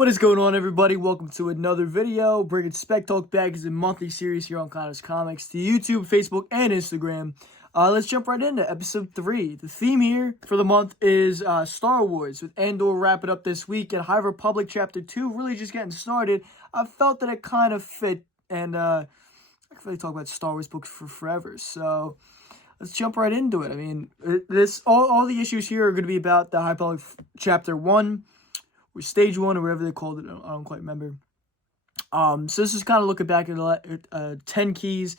What is going on, everybody? Welcome to another video. Bringing Spec Talk back as a monthly series here on Connor's Comics to YouTube, Facebook, and Instagram. Let's jump right into episode 3. The theme here for the month is Star Wars, with Andor wrapping up this week and High Republic Chapter 2 really just getting started. I felt that it kind of fit, and I can really talk about Star Wars books for forever, so let's jump right into it. I mean, all the issues here are going to be about the High Republic Chapter 1, or Stage 1, or whatever they called it. I don't quite remember. So this is kind of looking back at 10 keys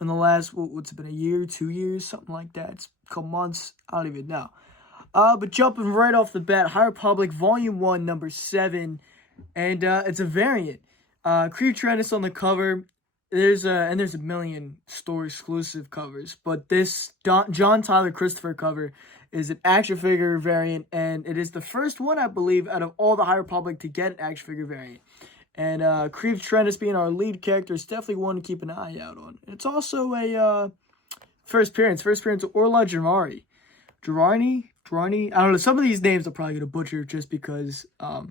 in the last, what's it been, a year, 2 years, something like that. It's a couple months, I don't even know. But jumping right off the bat, High Republic Volume 1, number 7, and it's a variant. Creed Trennis on the cover. There's a million store exclusive covers, but this John Tyler Christopher cover is an action figure variant, and it is the first one, I believe, out of all the High Republic to get an action figure variant. And Creed Trennis being our lead character is definitely one to keep an eye out on. It's also a first appearance of Orla Jarani. I don't know. Some of these names I'm probably gonna butcher just because they're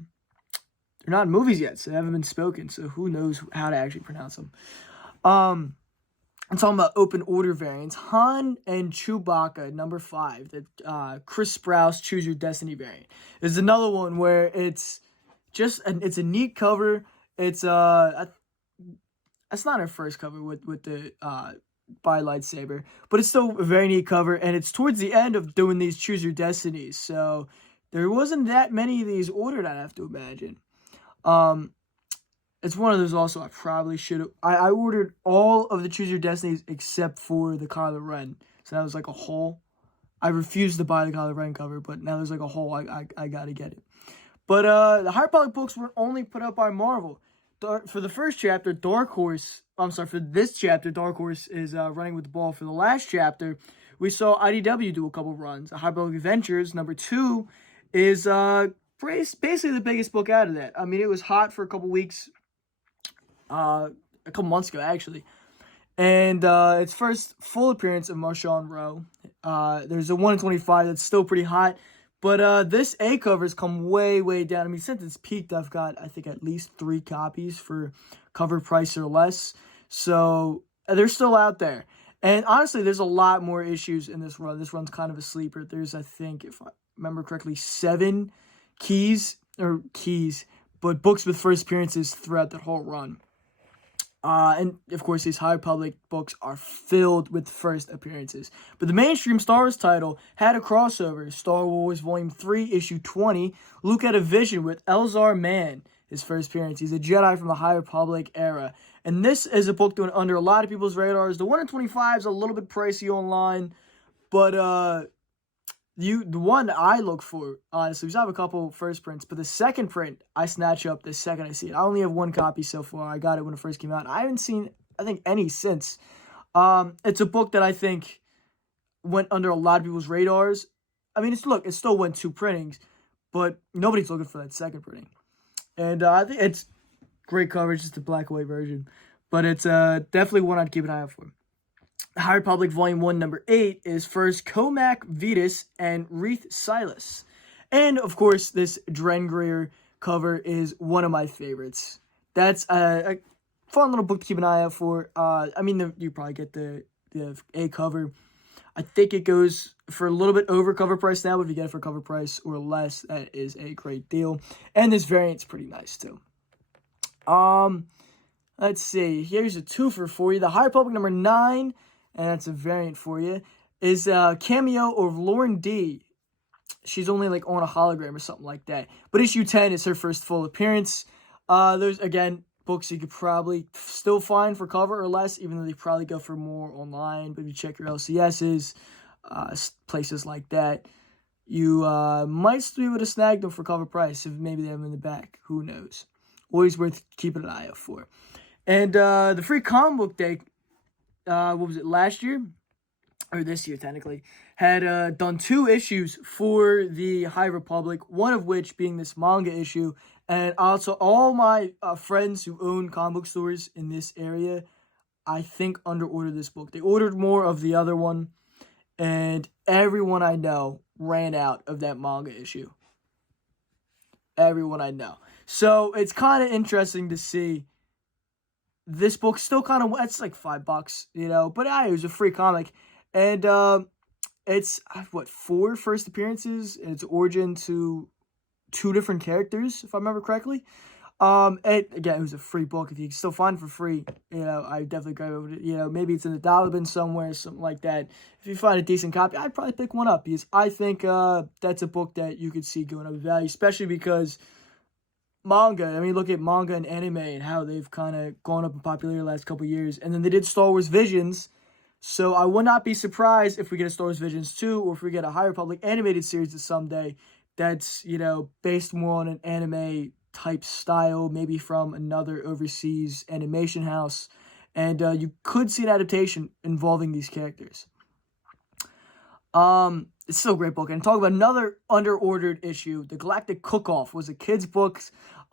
not in movies yet, so they haven't been spoken. So who knows how to actually pronounce them. I'm talking about open order variants. Han and Chewbacca, number 5, the Chris Sprouse Choose Your Destiny variant. There's another one where it's a neat cover. It's that's not her first cover with the by lightsaber, but it's still a very neat cover, and it's towards the end of doing these Choose Your Destinies, so there wasn't that many of these ordered, I'd have to imagine. It's one of those also I probably should have. I ordered all of the Choose Your Destinies except for the Kylo Ren. So that was like a hole. I refused to buy the Kylo Ren cover, but now there's like a hole. I gotta get it. But the High Republic books were only put up by Marvel. For the first chapter, for this chapter, Dark Horse is running with the ball. For the last chapter, we saw IDW do a couple runs. The High Republic Adventures, number 2, is basically the biggest book out of that. I mean, it was hot for a couple weeks. A couple months ago, actually. And its first full appearance of Marshawn Rowe. There's a 1 in 25 that's still pretty hot. But this A cover's come way, way down. I mean, since it's peaked, I've got, I think, at least 3 copies for cover price or less. So they're still out there. And honestly, there's a lot more issues in this run. This run's kind of a sleeper. There's, I think, if I remember correctly, 7 keys, but books with first appearances throughout the whole run. And, of course, these High Republic books are filled with first appearances. But the mainstream Star Wars title had a crossover. Star Wars Volume 3, Issue 20. Luke had a vision with Elzar Mann, his first appearance. He's a Jedi from the High Republic era. And this is a book doing under a lot of people's radars. The 1 in 25 is a little bit pricey online. But, the one I look for, honestly, because I have a couple first prints, but the second print I snatch up the second I see it. I only have 1 copy so far. I got it when it first came out. I haven't seen, I think, any since. It's a book that I think went under a lot of people's radars. I mean, it still went 2 printings, but nobody's looking for that second printing. And I think it's great coverage, just the black and white version. But it's definitely one I'd keep an eye out for. High Republic Volume 1, number 8 is first Comac Vetus and Reith Silas. And, of course, this Drengir cover is one of my favorites. That's a fun little book to keep an eye out for. I mean, you probably get the A cover. I think it goes for a little bit over cover price now, but if you get it for cover price or less, that is a great deal. And this variant's pretty nice, too. Let's see. Here's a twofer for you. The High Republic number 9... and that's a variant for you, is a cameo of Lauren D. She's only, like, on a hologram or something like that. But issue 10 is her first full appearance. There's, again, books you could probably still find for cover or less, even though they probably go for more online. But if you check your LCSs, places like that, you might still be able to snag them for cover price if maybe they have them in the back. Who knows? Always worth keeping an eye out for. And the free comic book day, what was it, last year? Or this year, technically, had done 2 issues for the High Republic, one of which being this manga issue. And also, all my friends who own comic book stores in this area, I think, under-ordered this book. They ordered more of the other one, and everyone I know ran out of that manga issue. Everyone I know. So it's kind of interesting to see. This book still kind of, it's like $5, but it was a free comic. And it's, what, 4 first appearances, and its origin to 2 different characters, if I remember correctly. And again, it was a free book. If you can still find it for free, I definitely go with it. Maybe it's in the dollar bin somewhere, something like that. If you find a decent copy, I'd probably pick one up, because I think that's a book that you could see going up in value, especially because manga. I mean, look at manga and anime and how they've kind of gone up in popularity the last couple years. And then they did Star Wars Visions. So I would not be surprised if we get a Star Wars Visions 2, or if we get a High Republic animated series someday that's, based more on an anime type style, maybe from another overseas animation house. And you could see an adaptation involving these characters. It's still a great book. And talk about another under-ordered issue. The Galactic Cook-Off was a kid's book.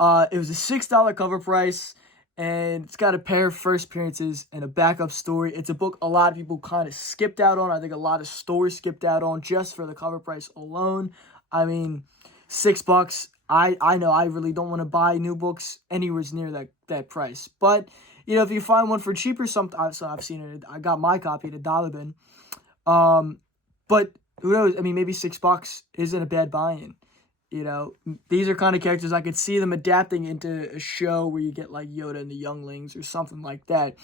It was a $6 cover price, and it's got a pair of first appearances and a backup story. It's a book a lot of people kind of skipped out on. I think a lot of stores skipped out on just for the cover price alone. I mean, $6. I know I really don't want to buy new books anywhere near that price. But, if you find one for cheaper, so I've seen it. I got my copy at a dollar bin. But who knows? I mean, maybe $6 isn't a bad buy-in. These are kind of characters I could see them adapting into a show where you get like Yoda and the Younglings or something like that.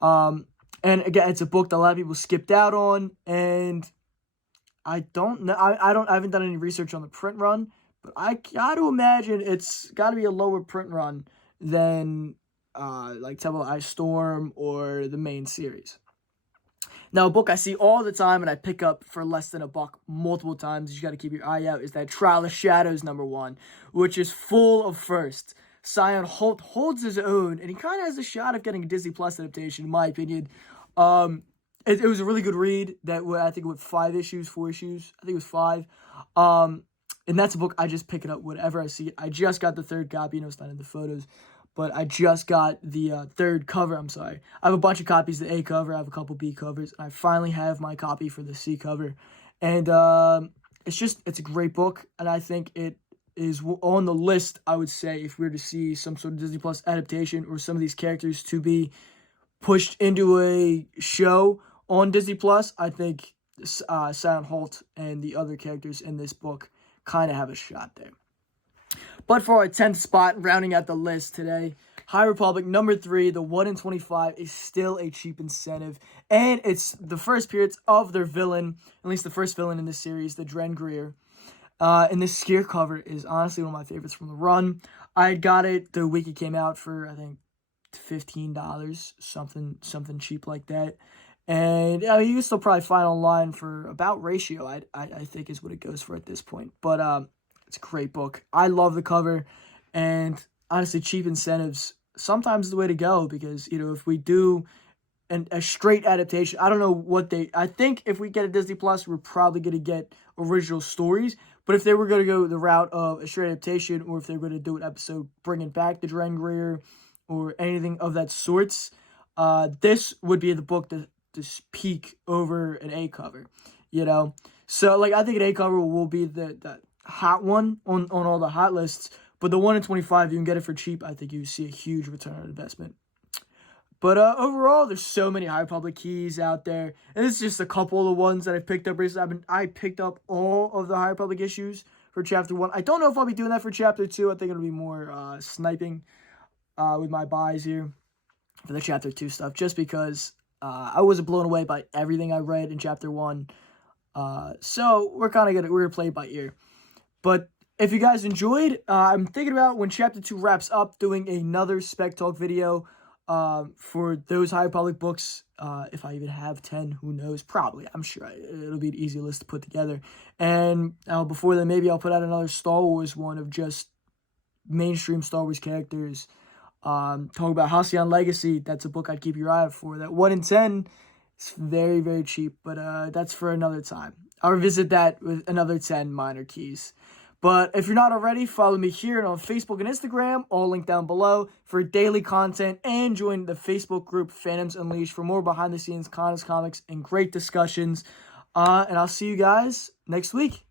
And again, it's a book that a lot of people skipped out on, and I don't know. I haven't done any research on the print run, but I got to imagine it's got to be a lower print run than like Temple of Ice Storm or the main series. Now, a book I see all the time and I pick up for less than $1 multiple times, you got to keep your eye out, is that Trial of Shadows #1, which is full of firsts. Sion Holt holds his own, and he kind of has a shot of getting a Disney Plus adaptation, in my opinion. It was a really good read. I think it was 4 issues. I think it was 5. And that's a book I just pick it up whenever I see it. I just got the 3rd copy. It's not in the photos, but I just got the 3rd cover. I'm sorry. I have a bunch of copies of the A cover. I have a couple B covers. And I finally have my copy for the C cover. And it's a great book. And I think it is on the list, I would say, if we were to see some sort of Disney Plus adaptation or some of these characters to be pushed into a show on Disney Plus. I think Silent Holt and the other characters in this book kind of have a shot there. But for our 10th spot, rounding out the list today, High Republic #3, the 1 in 25, is still a cheap incentive. And it's the first appearance of their villain, at least the first villain in this series, the Dren Greer. And this scare cover is honestly one of my favorites from the run. I got it the week it came out for, I think, $15, something cheap like that. And you can still probably find online for about ratio, I think is what it goes for at this point. But it's a great book. I love the cover, and honestly, cheap incentives sometimes is the way to go, because if we do a straight adaptation, I don't know I think if we get a Disney Plus, we're probably going to get original stories. But if they were going to go the route of a straight adaptation, or if they were going to do an episode bringing back the Dren Greer or anything of that sorts, this would be the book to peak over an A cover, So, I think an A cover will be the hot one on all the hot lists. But the 1 in 25, you can get it for cheap. I think you see a huge return on investment. But overall, there's so many High Republic keys out there. And this is just a couple of the ones that I've picked up recently. I picked up all of the High Republic issues for Chapter 1. I don't know if I'll be doing that for Chapter 2. I think it'll be more sniping with my buys here for the Chapter 2 stuff. Just because I wasn't blown away by everything I read in Chapter 1. So we're gonna play it by ear. But if you guys enjoyed, I'm thinking about when Chapter 2 wraps up doing another Spec Talk video for those High Republic books. If I even have 10, who knows? Probably. I'm sure it'll be an easy list to put together. And before then, maybe I'll put out another Star Wars one of just mainstream Star Wars characters. Talk about Halcyon Legacy. That's a book I'd keep your eye out for. That 1 in 10 is very, very cheap, but that's for another time. I'll revisit that with another 10 minor keys. But if you're not already, follow me here and on Facebook and Instagram, all linked down below, for daily content, and join the Facebook group Fandoms Unleashed for more behind-the-scenes comics and great discussions. And I'll see you guys next week.